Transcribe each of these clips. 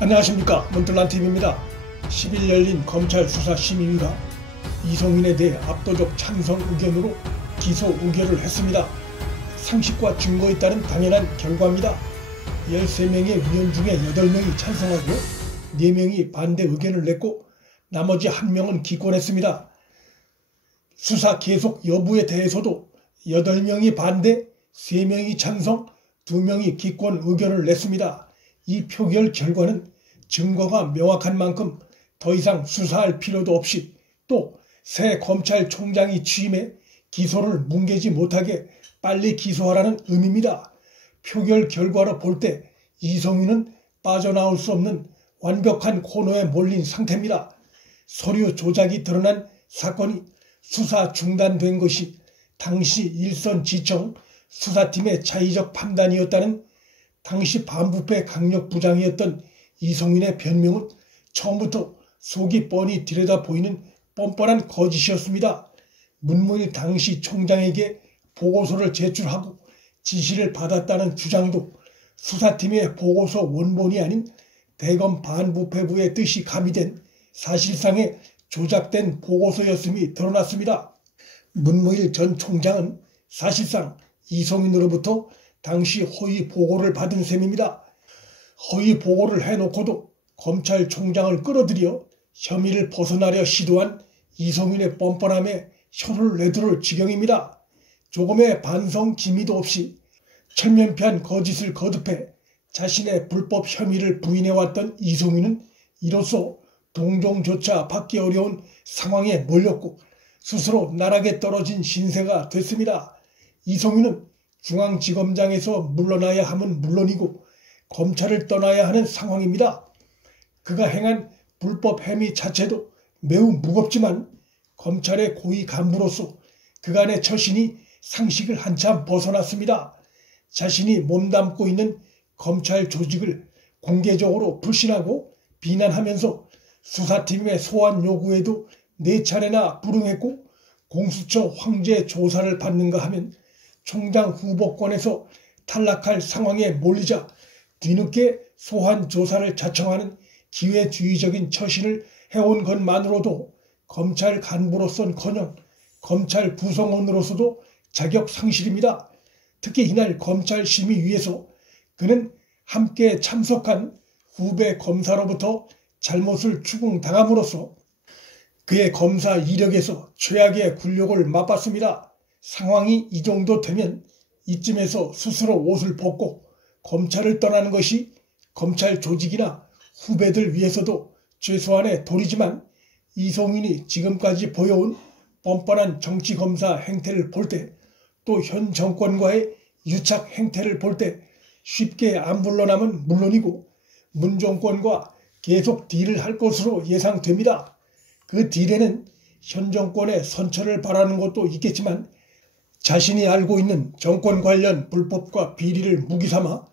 안녕하십니까, 문틀란TV입니다. 10일 열린 검찰 수사심의위가 이성민에 대해 압도적 찬성 의견으로 기소 의결을 했습니다. 상식과 증거에 따른 당연한 결과입니다. 13명의 위원 중에 8명이 찬성하고 4명이 반대 의견을 냈고 나머지 1명은 기권했습니다. 수사 계속 여부에 대해서도 8명이 반대, 3명이 찬성, 2명이 기권 의견을 냈습니다. 이 표결 결과는 증거가 명확한 만큼 더 이상 수사할 필요도 없이 또 새 검찰총장이 취임해 기소를 뭉개지 못하게 빨리 기소하라는 의미입니다. 표결 결과로 볼 때 이성민은 빠져나올 수 없는 완벽한 코너에 몰린 상태입니다. 서류 조작이 드러난 사건이 수사 중단된 것이 당시 일선지청 수사팀의 자의적 판단이었다는 당시 반부패 강력부장이었던 이성민의 변명은 처음부터 속이 뻔히 들여다 보이는 뻔뻔한 거짓이었습니다. 문무일 당시 총장에게 보고서를 제출하고 지시를 받았다는 주장도 수사팀의 보고서 원본이 아닌 대검 반부패부의 뜻이 가미된 사실상의 조작된 보고서였음이 드러났습니다. 문무일 전 총장은 사실상 이성민으로부터 당시 허위 보고를 받은 셈입니다. 허위 보고를 해놓고도 검찰총장을 끌어들여 혐의를 벗어나려 시도한 이성민의 뻔뻔함에 혀를 내두를 지경입니다. 조금의 반성 기미도 없이 철면피한 거짓을 거듭해 자신의 불법 혐의를 부인해왔던 이성민은 이로써 동정조차 받기 어려운 상황에 몰렸고 스스로 나락에 떨어진 신세가 됐습니다. 이성민은 중앙지검장에서 물러나야 함은 물론이고 검찰을 떠나야 하는 상황입니다. 그가 행한 불법 혐의 자체도 매우 무겁지만 검찰의 고위 간부로서 그간의 처신이 상식을 한참 벗어났습니다. 자신이 몸담고 있는 검찰 조직을 공개적으로 불신하고 비난하면서 수사팀의 소환 요구에도 4차례나 불응했고 공수처 황제 조사를 받는가 하면 총장 후보권에서 탈락할 상황에 몰리자 뒤늦게 소환 조사를 자청하는 기회주의적인 처신을 해온 것만으로도 검찰 간부로서는커녕 검찰 구성원으로서도 자격 상실입니다. 특히 이날 검찰심의위에서 그는 함께 참석한 후배 검사로부터 잘못을 추궁당함으로써 그의 검사 이력에서 최악의 굴욕을 맛봤습니다. 상황이 이 정도 되면 이쯤에서 스스로 옷을 벗고 검찰을 떠나는 것이 검찰 조직이나 후배들 위해서도 최소한의 도리지만 이성민이 지금까지 보여온 뻔뻔한 정치검사 행태를 볼 때 또 현 정권과의 유착 행태를 볼 때 쉽게 안 물러남은 물론이고 문 정권과 계속 딜을 할 것으로 예상됩니다. 그 딜에는 현 정권의 선처를 바라는 것도 있겠지만 자신이 알고 있는 정권 관련 불법과 비리를 무기삼아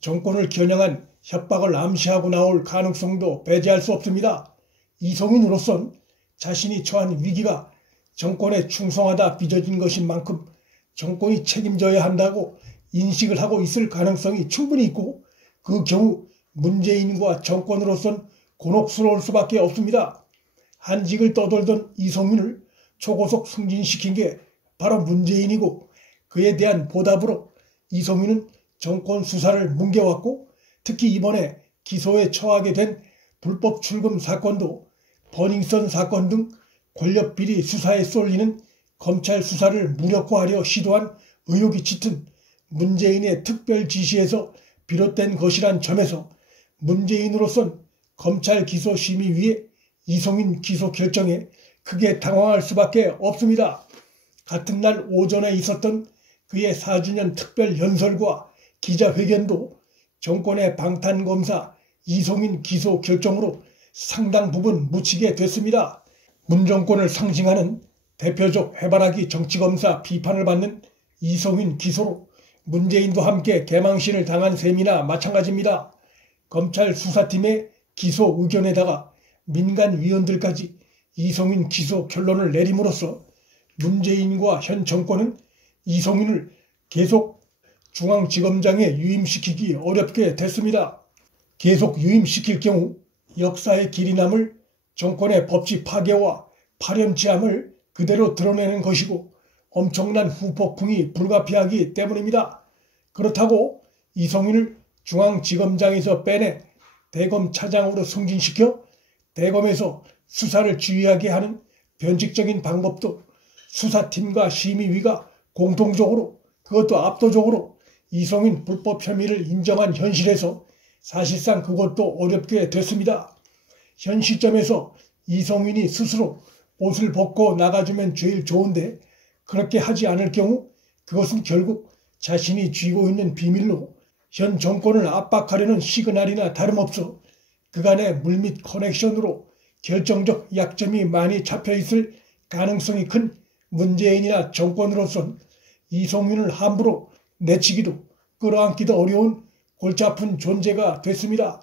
정권을 겨냥한 협박을 암시하고 나올 가능성도 배제할 수 없습니다. 이성민으로선 자신이 처한 위기가 정권에 충성하다 빚어진 것인 만큼 정권이 책임져야 한다고 인식을 하고 있을 가능성이 충분히 있고 그 경우 문재인과 정권으로선 곤혹스러울 수밖에 없습니다. 한직을 떠돌던 이성민을 초고속 승진시킨 게 바로 문재인이고 그에 대한 보답으로 이성민은 정권 수사를 뭉개왔고 특히 이번에 기소에 처하게 된 불법 출금 사건도 버닝썬 사건 등 권력비리 수사에 쏠리는 검찰 수사를 무력화하려 시도한 의혹이 짙은 문재인의 특별 지시에서 비롯된 것이란 점에서 문재인으로선 검찰 기소심의위의 이성민 기소 결정에 크게 당황할 수밖에 없습니다. 같은 날 오전에 있었던 그의 4주년 특별 연설과 기자회견도 정권의 방탄검사 이성민 기소 결정으로 상당 부분 묻히게 됐습니다. 문정권을 상징하는 대표적 해바라기 정치검사 비판을 받는 이성민 기소로 문재인도 함께 개망신을 당한 셈이나 마찬가지입니다. 검찰 수사팀의 기소 의견에다가 민간위원들까지 이성민 기소 결론을 내림으로써 문재인과 현 정권은 이성민을 계속 중앙지검장에 유임시키기 어렵게 됐습니다. 계속 유임시킬 경우 역사의 길이 남을 정권의 법치 파괴와 파렴치함을 그대로 드러내는 것이고 엄청난 후폭풍이 불가피하기 때문입니다. 그렇다고 이성윤을 중앙지검장에서 빼내 대검 차장으로 승진시켜 대검에서 수사를 지휘하게 하는 변칙적인 방법도 수사팀과 심의위가 공통적으로, 그것도 압도적으로 이성윤 불법 혐의를 인정한 현실에서 사실상 그것도 어렵게 됐습니다. 현 시점에서 이성윤이 스스로 옷을 벗고 나가주면 제일 좋은데 그렇게 하지 않을 경우 그것은 결국 자신이 쥐고 있는 비밀로 현 정권을 압박하려는 시그널이나 다름없어 그간의 물밑 커넥션으로 결정적 약점이 많이 잡혀있을 가능성이 큰 문재인이나 정권으로선 이성윤을 함부로 내치기도 끌어안기도 어려운 골치 아픈 존재가 됐습니다.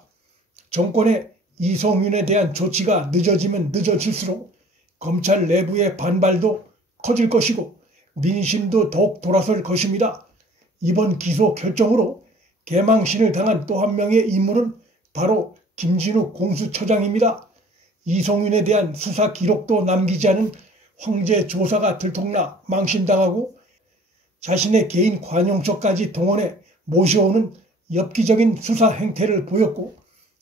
정권의 이성윤에 대한 조치가 늦어지면 늦어질수록 검찰 내부의 반발도 커질 것이고 민심도 더욱 돌아설 것입니다. 이번 기소 결정으로 개망신을 당한 또 한 명의 인물은 바로 김진욱 공수처장입니다. 이성윤에 대한 수사 기록도 남기지 않은 황제 조사가 들통나 망신당하고 자신의 개인 관용처까지 동원해 모셔오는 엽기적인 수사 행태를 보였고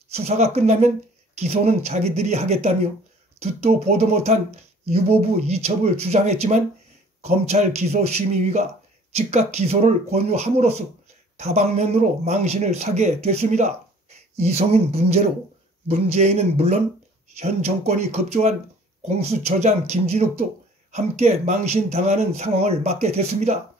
수사가 끝나면 기소는 자기들이 하겠다며 듣도 보도 못한 유보부 이첩을 주장했지만 검찰 기소심의위가 즉각 기소를 권유함으로써 다방면으로 망신을 사게 됐습니다. 이성윤 문제로 문재인은 물론 현 정권이 급조한 공수처장 김진욱도 함께 망신당하는 상황을 맞게 됐습니다.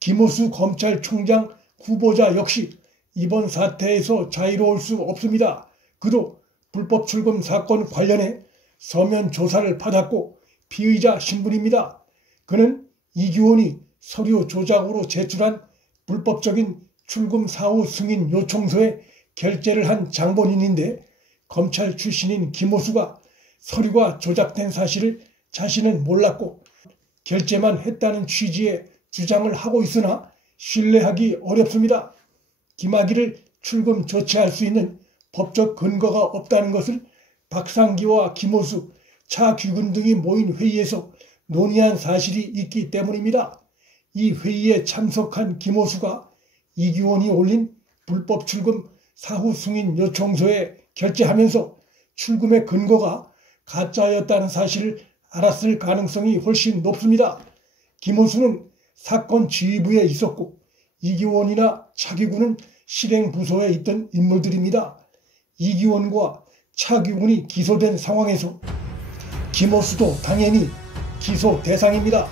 김호수 검찰총장 후보자 역시 이번 사태에서 자유로울 수 없습니다. 그도 불법 출금 사건 관련해 서면 조사를 받았고 피의자 신분입니다. 그는 이규원이 서류 조작으로 제출한 불법적인 출금 사후 승인 요청서에 결재를 한 장본인인데 검찰 출신인 김호수가 서류가 조작된 사실을 자신은 몰랐고 결재만 했다는 취지의 주장을 하고 있으나 신뢰하기 어렵습니다. 김학의를 출금 조치할 수 있는 법적 근거가 없다는 것을 박상기와 김호수, 차규근 등이 모인 회의에서 논의한 사실이 있기 때문입니다. 이 회의에 참석한 김호수가 이규원이 올린 불법 출금 사후 승인 요청서에 결재하면서 출금의 근거가 가짜였다는 사실을 알았을 가능성이 훨씬 높습니다. 김호수는 사건 지휘부에 있었고 이규원이나 차규근은 실행부서에 있던 인물들입니다. 이규원과 차규근이 기소된 상황에서 김호수도 당연히 기소 대상입니다.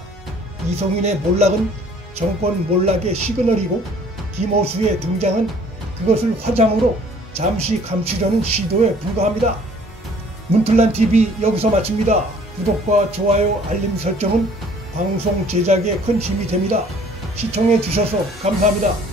이성윤의 몰락은 정권 몰락의 시그널이고 김호수의 등장은 그것을 화장으로 잠시 감추려는 시도에 불과합니다. 문틀란TV 여기서 마칩니다. 구독과 좋아요, 알림 설정은 방송 제작에 큰 힘이 됩니다. 시청해 주셔서 감사합니다.